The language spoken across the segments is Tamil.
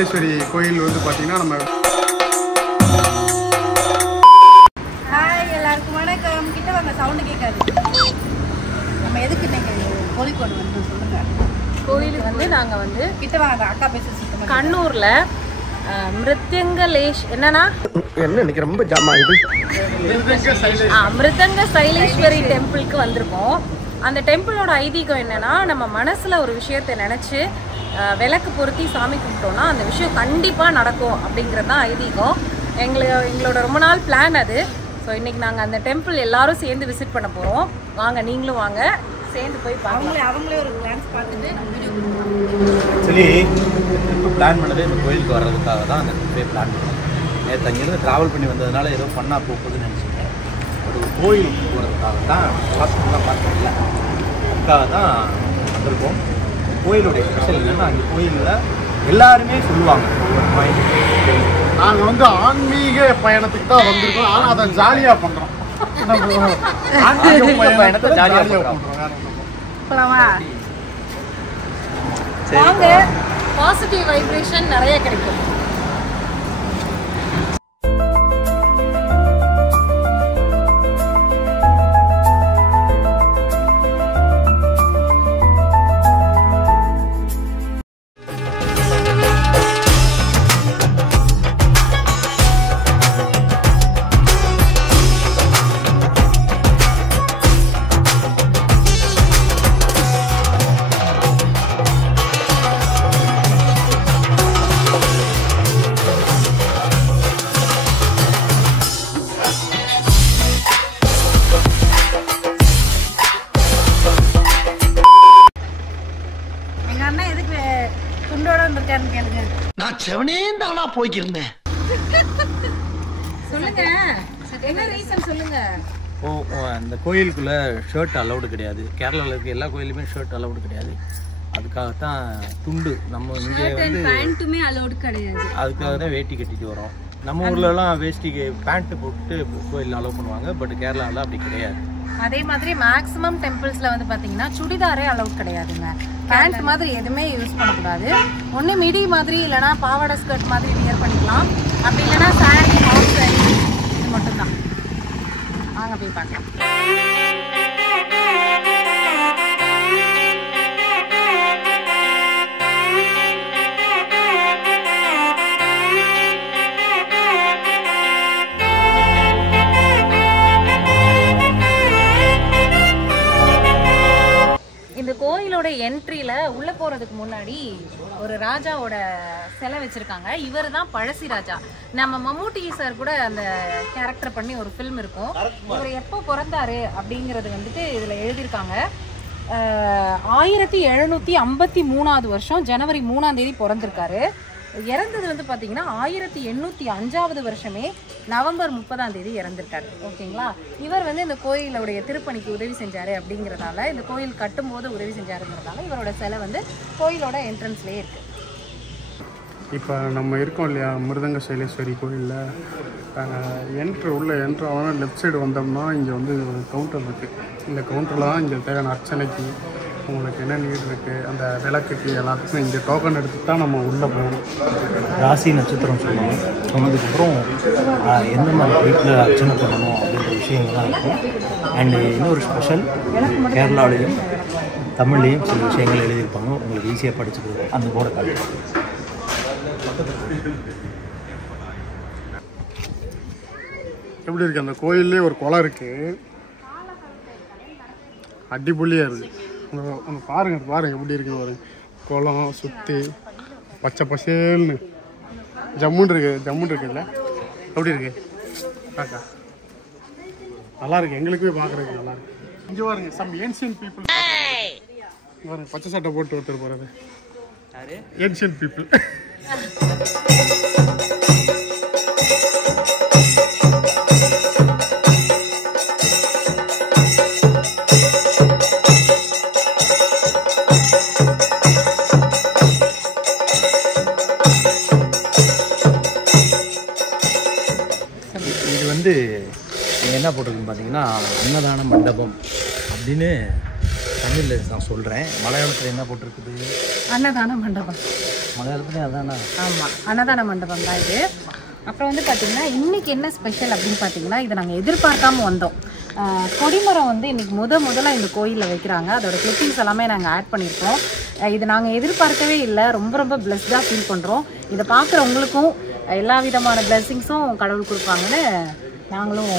சைலேஸ்வரி கோயில் வந்து பார்த்தீங்கன்னா நம்ம எல்லாருக்கும் வணக்கம். கிட்ட வாங்க, சவுண்டு கேட்காது. நம்ம எதுக்கு இன்னைக்கு கோழிக்கு ஒன்று வந்து சொல்லுங்க. கோயிலுக்கு வந்து நாங்கள் வந்து கிட்ட வாங்க, அக்கா பேச கண்ணூரில் மிருத்யங்கலேஷ் என்னன்னா என்ன இன்னைக்கு ரொம்ப ஜாம் ஆகுது. மிருதங்க சைலேஸ்வரி டெம்பிளுக்கு வந்திருக்கோம். அந்த டெம்பிளோட ஐதீகம் என்னன்னா, நம்ம மனசில் ஒரு விஷயத்தை நினச்சி விளக்கு பொருத்தி சாமி கும்பிட்டோம்னா அந்த விஷயம் கண்டிப்பாக நடக்கும் அப்படிங்கிறது தான் ஐதீகம். எங்களோட ரொம்ப நாள் பிளான் அது. ஸோ இன்றைக்கி நாங்கள் அந்த டெம்பிள் எல்லாரும் சேர்ந்து விசிட் பண்ண போகிறோம். வாங்க, நீங்களும் வாங்க, சேர்ந்து போய் பார்க்கலாம். அவங்களே ஒரு கிளான்ஸ் பார்த்துட்டு நம்ம வீடியோ ஆக்சுவலி ட்ரிப்பு பிளான் பண்ணதே இந்த கோயிலுக்கு வர்றதுக்காக தான் அந்த ட்ரிப்பே பிளான் பண்ணோம். நேற்று அங்கேருந்து ட்ராவல் பண்ணி வந்ததுனால ஏதோ ஃபன்னாக போகுதுன்னு நினச்சிட்டேன். ஒரு கோயிலுக்கு போகிறதுக்காக தான் ஹாஸ்பிட்டலாம் பார்த்ததில்ல, அதுக்காக தான் வந்திருக்கோம். கோயிலுடைய ஸ்பெஷல் என்னென்னா, அங்கே கோயிலில் எல்லாருமே சொல்லுவாங்க நாங்கள் வந்து ஆன்மீக பயணத்துக்கு தான் வந்திருக்கோம். ஆனால் அதை ஜாலியாக பண்ணுறோம். ஆன்மீக பயணத்தை ஜாலியாக பண்ணுறோம். போகலாமா? வாங்க, பாசிட்டிவ் வைப்ரேஷன் நிறைய கிடைக்கும். நான் செவனேந்தானா போய்க்கிருந்தேன். சொல்லுங்க, என்ன ரீசன் சொல்லுங்க. அந்த கோயிலுக்குள்ளே ஷர்ட் அலௌடு கிடையாது. கேரளாவில் இருக்க எல்லா கோயிலுமே ஷர்ட் அலௌடு கிடையாது. அதுக்காகத்தான் துண்டு நம்ம இங்கே வந்து பேண்ட்டுமே அலௌடு கிடையாது. அதுக்காக தான் வேட்டி கட்டிட்டு வரோம். நம்ம ஊர்லலாம் வேஷ்டிக்கு பேண்ட்டு போட்டு கோயில் அலோவ் பண்ணுவாங்க. பட் கேரளாவில் அப்படி கிடையாது. அதே மாதிரி மேக்ஸிமம் டெம்பிள்ஸ்ல வந்து பாத்தீங்கன்னா சுடிதாரே அலௌட் கிடையாதுங்க. பேண்ட் மாதிரி எதுவுமே யூஸ் பண்ணக்கூடாது. ஒன்று மிடி மாதிரி இல்லைனா பாவாடை ஸ்கர்ட் மாதிரி வியர் பண்ணிக்கலாம். அப்படி இல்லைனா சாரி, ஹாஃப் சாரி, இது மட்டும்தான். வாங்க போய் பார்க்கலாம். இந்த கோயிலோட என்ட்ரியில உள்ள போறதுக்கு முன்னாடி ஒரு ராஜாவோட சிலை வச்சிருக்காங்க. இவர் தான் பழசி ராஜா. நம்ம மம்முட்டி சார் கூட அந்த கேரக்டர் பண்ணி ஒரு ஃபில்ம் இருக்கும். இவர் எப்போ பிறந்தாரு அப்படிங்கிறது வந்துட்டு இதுல எழுதியிருக்காங்க. 1753 வருஷம் ஜனவரி 3ஆம் தேதி பிறந்திருக்காரு. இறந்தது வந்து பார்த்தீங்கன்னா 1805 வருஷமே நவம்பர் 30ஆம் தேதி இறந்திருக்காரு. ஓகேங்களா? இவர் வந்து இந்த கோயிலுடைய திருப்பணிக்கு உதவி செஞ்சாரு அப்படிங்கிறதால, இந்த கோயில் கட்டும்போது உதவி செஞ்சாருங்கிறதால இவரோட சிலை வந்து கோயிலோட என்ட்ரன்ஸ்லேயே இருக்கு. இப்போ நம்ம இருக்கோம் இல்லையா மிருதங்க சைலேஸ்வரி கோயிலில், உள்ள என்ட்ரு ஆகணும். லெஃப்ட் சைடு வந்தோம்னா இங்கே வந்து ஒரு கவுண்டர் இருக்குது. இந்த கவுண்டரில் தான் இங்கே தேவையான அர்ச்சனைக்கு உங்களுக்கு என்ன நீட் இருக்குது, அந்த விளக்குக்கு எல்லாத்துக்கும் இங்கே டோக்கன் எடுத்து தான் நம்ம உள்ளே போகணும். ராசி நட்சத்திரம் சொல்லணும். சொன்னதுக்கப்புறம் எந்த மாதிரி வீட்டில் அர்ச்சனை பண்ணணும் அப்படின்ற விஷயங்கள்லாம் இருக்கும். அண்டு இன்னொரு ஸ்பெஷல், கேரளாவிலையும் தமிழ்லேயும் சில விஷயங்கள் எழுதியிருப்பாங்க. உங்களுக்கு ஈஸியாக படிச்சுக்கிறது அந்த போர்டை காட்டு. எப்படி இருக்குது அந்த கோயிலே ஒரு குளம் இருக்குது. அடிப்பொலியாக இருக்குது. உங்க பாருங்க எப்படி இருக்கு ஒரு குளம் சுற்றி பச்சை பசேல்னு ஜம்முன்னு இருக்குல்ல. எப்படி இருக்கு காக்கா? நல்லா இருக்கு. எங்களுக்குமே பார்க்குறதுக்கு நல்லா இருக்கு. இங்கே பாருங்க, சம் ஏன்ஷியன்ட் பீப்புள் பாருங்க, பச்சை சட்டை போட்டு ஒருத்தர் போகிறது ஏன்ஷியன்ட் பீப்புள். வந்து என்ன போட்டிருக்குன்னு பார்த்தீங்கன்னா, அன்னதான மண்டபம் அப்படின்னு தமிழில் நான் சொல்கிறேன். மலையாளத்தில் என்ன போட்டிருக்குது? அன்னதான மண்டபம். மலையாளத்துலேயும் அதானா? ஆமாம், அன்னதான மண்டபம் தான் இது. அப்புறம் வந்து பார்த்திங்கன்னா இன்றைக்கி என்ன ஸ்பெஷல் அப்படின்னு பார்த்தீங்கன்னா, இதை நாங்கள் எதிர்பார்க்காம வந்தோம். கொடிமரம் வந்து இன்றைக்கி முதல்ல இந்த கோயிலில் வைக்கிறாங்க. அதோட கிளிப்பிங்ஸ் எல்லாமே நாங்கள் ஆட் பண்ணியிருக்கோம். இது நாங்கள் எதிர்பார்க்கவே இல்லை. ரொம்ப ரொம்ப பிளஸ்டாக ஃபீல் பண்ணுறோம். இதை பார்க்குறவங்களுக்கும் எல்லா விதமான பிளெஸிங்ஸும் கடவுள் கொடுப்பாங்கன்னு நாங்களும்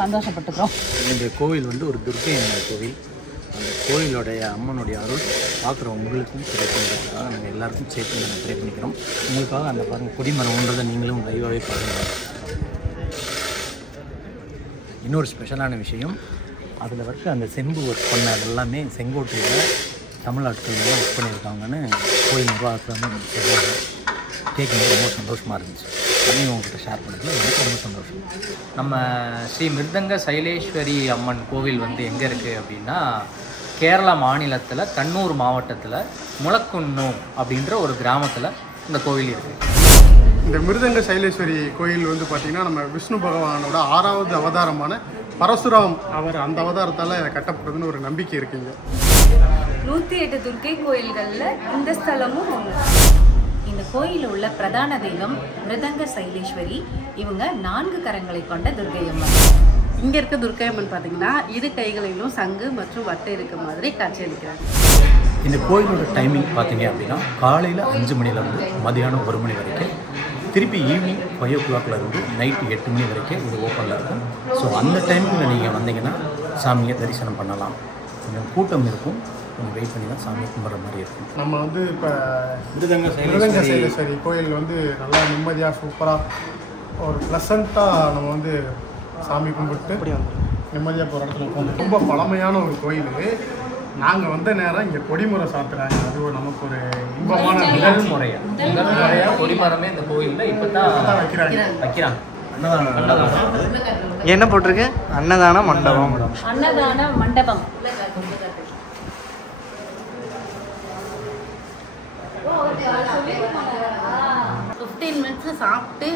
சந்தோஷப்பட்டுக்கிறோம். இந்த கோவில் வந்து ஒரு துர்க்கை அம்மன் கோவில். அந்த கோயிலோடைய அம்மனுடைய அருள் பார்க்குறவங்களுக்கும் கிடைக்குங்கிறதுக்காக நாங்கள் எல்லாருக்கும் சேர்த்து நாங்கள் ட்ரை பண்ணிக்கிறோம். உங்களுக்காக அந்த பாருங்கள் கொடிமரம்ன்றதை நீங்களும் லைவாகவே பாருங்கள். இன்னொரு ஸ்பெஷலான விஷயம், அதில் இருக்க அந்த செம்பு ஒர்க் பண்ண அதெல்லாமே செங்கோட்டையில் தமிழ்நாட்டுகள் ஒர்க் பண்ணியிருக்காங்கன்னு கோயில் நிர்வாகத்தில் வந்து சொல்லுவாங்க. கேட்கும்போது ரொம்ப சந்தோஷமாக இருந்துச்சு. அதையும் உங்கள்கிட்ட ஷேர் பண்ணுறது எனக்கு ரொம்ப சந்தோஷம். நம்ம ஸ்ரீ மிருதங்க சைலேஸ்வரி அம்மன் கோவில் வந்து எங்கே இருக்குது அப்படின்னா, கேரளா மாநிலத்தில் கண்ணூர் மாவட்டத்தில் முளக்குன்னு அப்படின்ற ஒரு கிராமத்தில் இந்த கோவில் இருக்குது. இந்த மிருதங்க சைலேஸ்வரி கோயில் வந்து பார்த்திங்கன்னா நம்ம விஷ்ணு பகவானோட 6வது அவதாரமான பரசுராம் அந்த அவதாரத்தால் கட்டப்பட்டதுன்னு ஒரு நம்பிக்கை இருக்குங்க. 108 துர்க்கை கோயில்களில் இந்த ஸ்தலமும் ஒன்று. இந்த கோயிலில் உள்ள பிரதான தெய்வம் மிருதங்க சைலேஸ்வரி. இவங்க 4 கரங்களை கொண்ட துர்க்கை அம்மன். இங்கே இருக்க துர்க்கை அம்மன் பார்த்தீங்கன்னா இரு கைகளிலும் சங்கு மற்றும் வட்டை இருக்க மாதிரி காட்சியளிக்கிறாங்க. இந்த கோயிலோட டைமிங் பார்த்தீங்க அப்படின்னா காலையில் 5 மணிலேருந்து மதியானம் 1 மணி வரைக்கும், திருப்பி ஈவினிங் 5 o'clockலேருந்து நைட்டு 8 மணி வரைக்கும் இது ஓப்பனில் இருக்கும். ஸோ அந்த டைமில் நீங்கள் வந்தீங்கன்னா சாமியை தரிசனம் பண்ணலாம். கொஞ்சம் கூட்டம் இருக்கும், கொஞ்சம் வெயிட் பண்ணி தான் சாமியை கும்பிட்ற மாதிரி இருக்கும். நம்ம வந்து இப்போ மிருதங்க சைலேஸ்வரி கோயில் வந்து நல்லா நிம்மதியாக சூப்பராக ஒரு ப்ளசண்ட்டாக நம்ம வந்து சாமி கும்பிட்டு நிம்மதியாக போகிற இடத்துல உட்காந்து ரொம்ப பழமையான ஒரு கோயில். நாங்கள் வந்த நேரம் இங்கே கொடிமுறை சாத்துறாங்க. அது நமக்கு ஒரு இன்பமான முதல் முறையாக கொடிமரமே இந்த கோயிலில் இப்போ தான் வைக்கிறாங்க. என்ன போட்டிருக்கு? அன்னதான மண்டபம். அன்னதான மண்டபம். 15 மினிட்ஸில் சாப்பிட்டு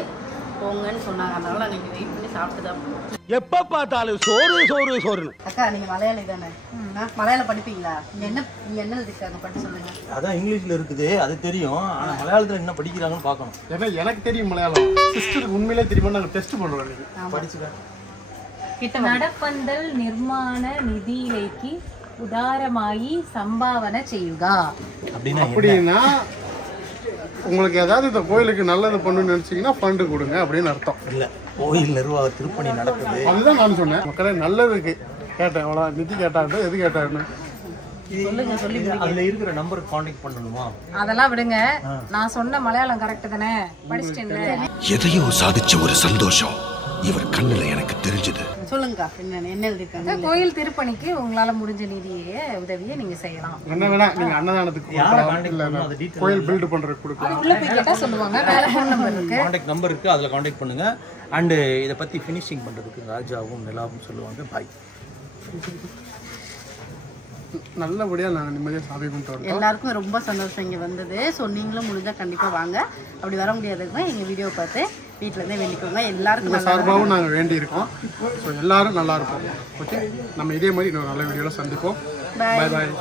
போங்கன்னு சொன்னாங்க. அதனால நீங்கள் வெயிட் பண்ணி சாப்பிட்டு தான் போகணும். எப்ப பார்த்தாலும் சோறு சோறு சோறு. அக்கா நீங்கள் மலையாளி தானே? மலையாளம் படிப்பீங்களா? நீங்கள் என்ன இருக்காங்க படிச்சு சொல்லுங்கள். அதான் இங்கிலீஷில் இருக்குது, அது தெரியும். ஆனால் மலையாளத்தில் என்ன படிக்கிறாங்கன்னு பார்க்கணும். ஏன்னா எனக்கு தெரியும் மலையாளம். சிஸ்டருக்கு உண்மையிலே தெரியுமா? நாங்கள் டெஸ்ட் பண்ணுறோம். படிச்சுக்க. நடப்பந்தல் நிர்மாண நிதியிலேக்கு உதாரமாயி சம்பாவன செய்யுகா அப்படின்னா உங்களுக்கு ஏதாவது இந்த கோயிலுக்கு நல்லது பண்ணணும்னு நினைச்சீங்கன்னா ஃபண்டு கொடுங்க அப்படின்னு அர்த்தம். இல்லை, கோயில் நிர்வாக திருப்பணி நடக்குது. அதுதான் நான் சொன்னேன். மக்களே நல்லதுக்கு கேட்டேன். அவ்வளோ நிதி கேட்டாங்க, எது கேட்டாருன்னு அதில் இருக்கிற நம்பருக்கு காண்டாக்ட் பண்ணணுமா? அதெல்லாம் விடுங்க. நான் சொன்ன மலையாளம் கரெக்ட் தானே? படிச்சிட்டேன்ல. எதையோ சாதிச்ச ஒரு சந்தோஷம் இவர் கண்ணுல எனக்கு தெரிஞ்சது. சொல்லுங்கக்கா என்ன எழுதிருக்காங்க? கோயில் திருப்பணிக்கு உங்களால முடிஞ்ச நிதியை உதவியை நீங்க செய்யலாம். என்ன வேணா நீங்க அன்னதானத்துக்கு கோயில் பில்ட் பண்றதுக்கு கொடுக்கலாம். உள்ள போய் கேட்டா சொல்லுவாங்க. வேற ஃபோன் நம்பர் இருக்கு, காண்டாக்ட் நம்பர் இருக்கு, அதில் காண்டாக்ட் பண்ணுங்க. அண்டு இதை பற்றி ஃபினிஷிங் பண்ணுறதுக்கு ராஜாவும் நிலாவும் சொல்லுவாங்க. பாய். நல்லபடியாக நாங்கள் நிம்மதியாக சாமி கும்பிட்டு வரோம். எல்லாருக்கும் ரொம்ப சந்தோஷம் இங்கே வந்தது. ஸோ நீங்களும் முடிஞ்சால் கண்டிப்பாக வாங்க. அப்படி வர முடியாதவங்க எங்கள் வீடியோ பார்த்து வீட்டிலேருந்தே வேண்டிக்கோங்க. எல்லாருக்கும் சார்பாகவும் நாங்கள் வேண்டி இருக்கோம். ஸோ எல்லாரும் நல்லா இருப்போம். ஓகே, நம்ம இதே மாதிரி இன்னொரு நல்ல வீடியோவில் சந்திப்போம். பாய் பாய்.